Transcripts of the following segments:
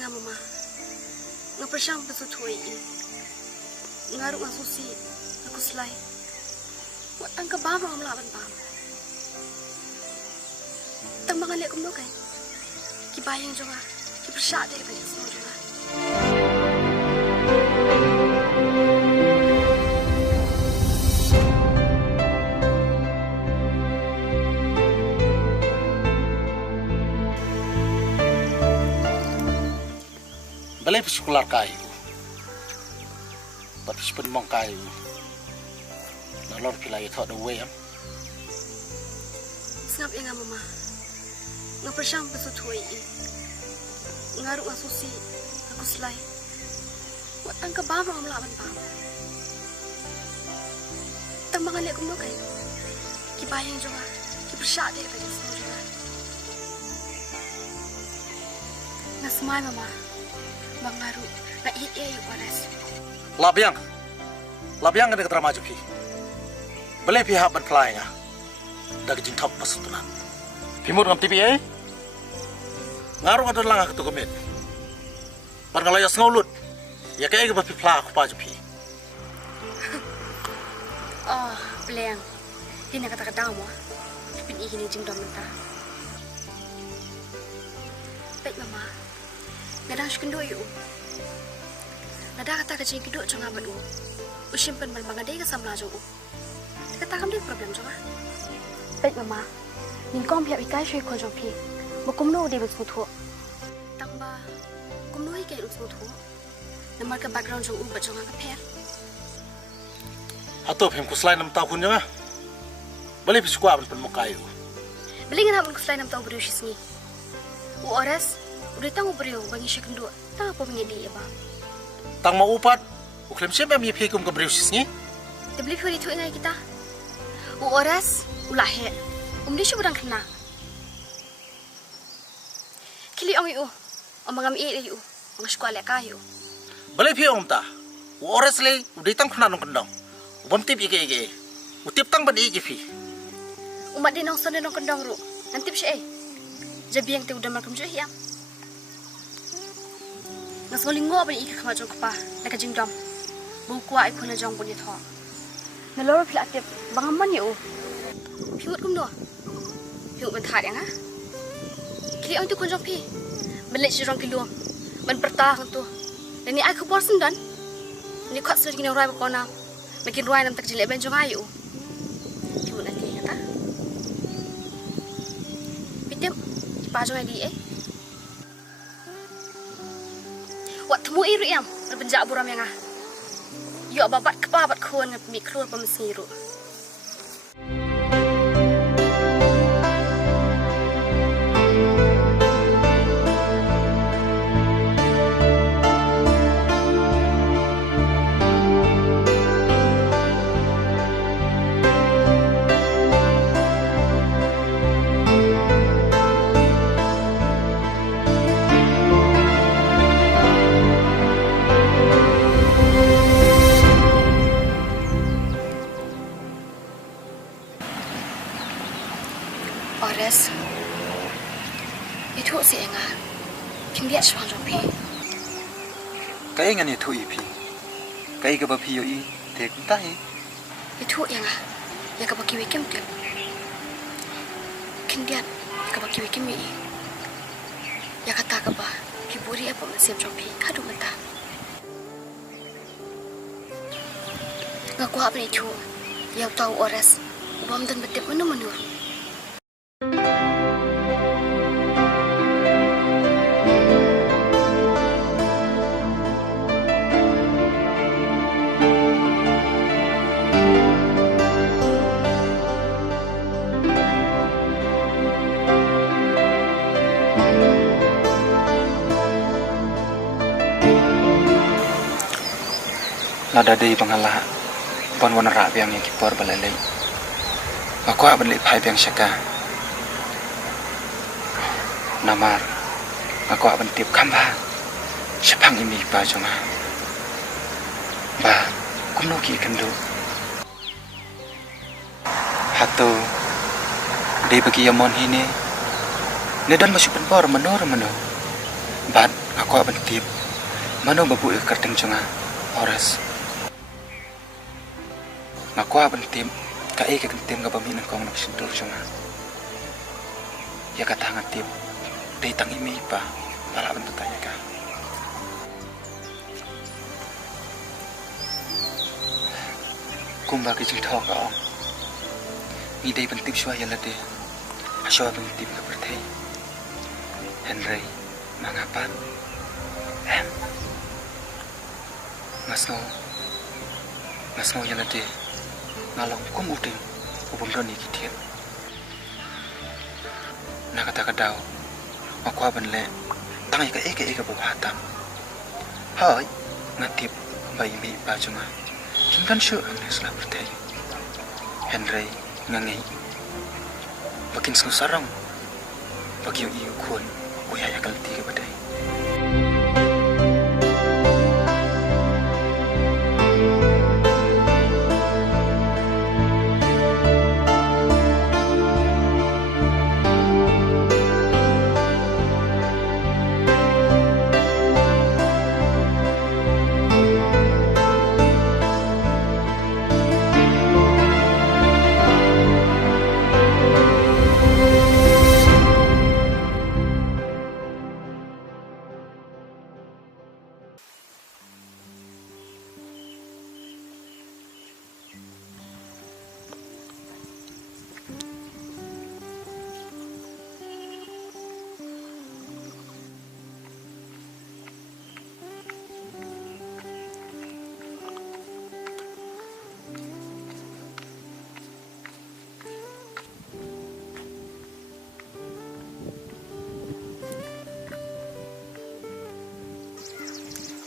nga mama. Nga persyang pesutui i. Ngaruk nga susi. Aku selai. Wat ang kabam ang melaban bam. Tang mga liat kumno kay. Kibayang jonga. Kipersyak dia kaya semua jonga. Balai sekolah kayu, tapi sepenuh kayu, nalor pilai thot away am. Sengap yang mama, nga persyang pesutui i, ngaruk nga susi, aku selai, wat ang kabam ang melaban bam. Tang mga liat kumno kay, kibayang jonga, kipersyak dia kaya semua jonga. Nga semai mama. Bangaru, na iya yung pares. Labiang nga nagtrama jupi. Balay pihak berkelai nga. Dag jingkap pasutunan. Pimur ngam TPA? Ngaru nga lang ako tukumit. Parngalayas ngaulut. Ya kaya iba pipla ako pa jupi. Oh, Beliang. Hindi na kata-kata mo. Pinihin yung jingdom nata. Baik, Mama. Nadang syukun doa yuk. Nada kata kecil kedua jangan badu. Usimpan malbangan dia kesamla jo. Kata kamu dia problem jo. Baik mama. Ningkom pihak ikai syui kon jopi. Mukumno dia bersuatu. Tangba. Kumno ikai bersuatu. Namar ke background jo ubat jangan keper. Atau pihak kuslai nam tahun jangan. Balai pihak kuat pun mukayu. Beli ngana pun kuslai nam tahu berusis ni. Uores. Udah tahu beriu bagi syakun dua. Tak apa mengedi ya bang. Tang mau upat. Uklem siapa yang pikum ke beriusis ni? Tebeli hari itu ingat kita. Uores ulahe. Dia syukur kena. Kili ong iu. Mangam iu. Mang sekolah kayu. Balai pihak ta. Uores le. Udah tang kena nong kendong. Ubam tip ike. Utip tang ban ike pi. Umat di nong sana nong kendong ru. Nanti psi. Jabi yang te udah makam jo hiam. Ngasoling ngo apa ni ikat kemaju kepa, nak jingdom. Buku ai kuna jong punya thok. Nalor pelatip bang aman ya u. Piut kum do. Piut bentar ya nga. Kili ang tu kun jong pi. Belit si jong kilo. Ben pertah tu. Dan ni ai khupor sendan. Ni khat suri kini rai bakona. Makin rai nam tak jelek ben jong ayu. Piut nanti ya ta. Pitem, pa jong ai di Wat temu iru yang berbenjak buram yang Yuk babat kepabat kuan ngap mikro pemesiru. Ores, itu si enga, pinggiat seorang jopi. Kaya nga itu ipi, kaya ka ba piyo i, tekun tahi. Itu enga, ya kabaki wikim klip. Pinggiat, ya kabaki wikim i. Ya kata kaba, piburi apa masih jopi, kadu mentah. Ngaku apa itu, ya tahu ores, ubam dan betip menur. Lada day pangalah, pon wana rak yang kipor balalay. Aku abad lip hai yang syaka. Namar, aku abad tip kamba. Syapang imi ba jonga. Ba, kumno ki kendo. Hato, day bagi yamon hine. Nedan masuk penpor menor. Bat, Aku akan tip. Mana babu kerting cunga ores. Aku akan tip. Kai ke kentim ka paminan kong nagsindur cunga. Ya kata ngatip. Day tang imi pa. Para akan tutanya ka. Kumba ki cerita ka ong. Ni day pentip syua ya lade. Asyua pentip ka bertay. Henry, mangapan? Ngasno ya lade. Ngalong kum uding. Ubun doni kitian. Nakata kadao. Aku aban le. Tangai ka eka babahatam. Hai, ngatip bayi mi pa cunga. Kimkan syuk ang nesla bertay. Henry, ngangai. Bakin sarang. Bagi yung iyo kun, uyaya kalti ka baday.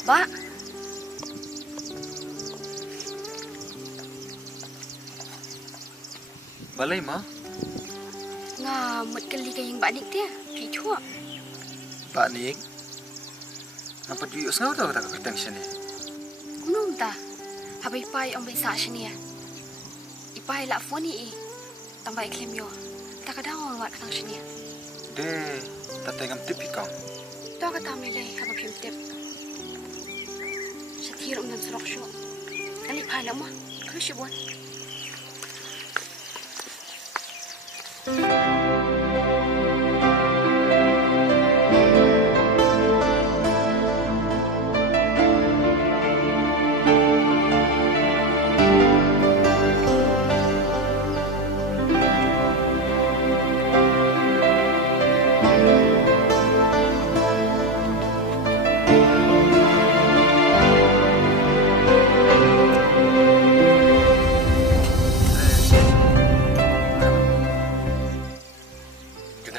Ba? Balay ma? Nga mut kali kayong banik dia. Pichua. Banik? Nampak duit usah tau tak kertang sini. Kunum ta. Habis pai om bisa sini ya. Ipai lak phone ni. Tambah iklem yo. Tak ada orang buat ketang sini. De, tak tengam tip ikau. Tu kata milih habis film tip. Setir dan serok syok. Kali pai lama. Kau syubuan.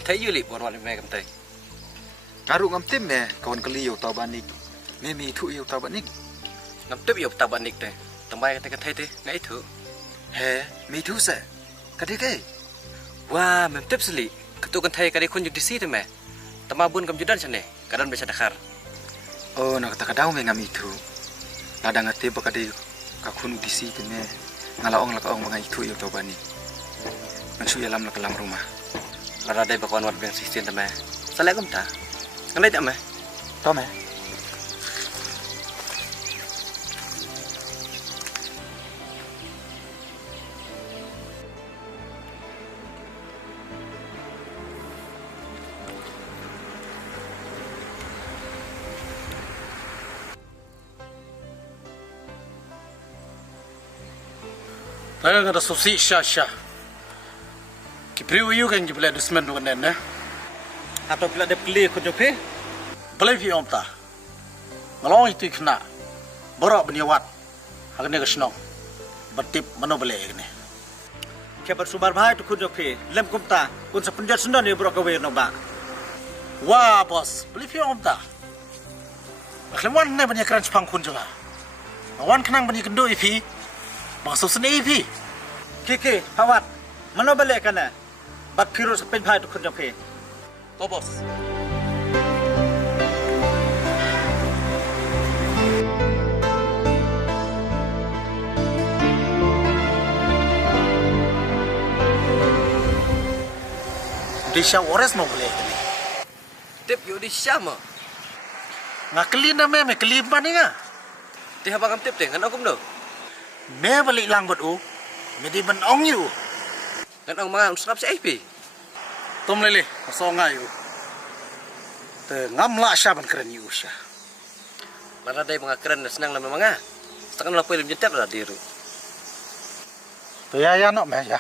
Thấy dữ liệu bọn mẹ cầm tay. Ngaru ngam tim me kawan kali yo tau banik. Me mi thu yo tau banik. Ngắm tiếp yêu tao bạn nịch này. Tầm bay cái thấy thế, ngay thử. He, mi thu se. Kadi ke? Wah, mem tiếp xử lý. Cái tôi cần thấy cái đấy không được đi thế mẹ. Tầm bao buôn cầm judan sana, kadang bisa dakar. Oh, nak tak kadau me ngam itu. Ladang ate bakadi kakun disi te me. Ngalaong lakaong mga itu yo tau banik. Mansu yalam lakalam rumah. Lara day bakawan wat bang sistem tama. Salai kum ta. Ngalai tak meh? Tau me. Saya ada sosi syah. Kipriu yu kan jibla dusman dengan nene. Atau pula dia beli aku jope? Beli fi om ta. Ngalong itu kena. Borok beniawat. Agne kesnong. Bertip mano beli ini. Kebat sumbar bahai tu jope. Lem kumta. Kun sepenjat sendan dia borok kawe nombak. Wah bos, beli fi om ta. Akleman ne banyak keran Jepang kun juga. Awan kenang banyak kendo ipi. Maksud seni ipi. Kiki, hawat. Mana balik kana? Bat piru sepen bahai tu jope. To bos. Di Syam ores mau beli ini. Tip yo di Syam. Ngakelin na me kelimpan ni nga. Ti habang tip teh kan aku do. Me balik lang bot u. Me di ban ong yu. Kan ang mga usap si IP. Tom lele, kosong nga yu. Te ngamla siya ban keren yu siya. Lara day mga keren na senang na mga. Setakan lah pwede menyetir lah diru. Te ya no me ya.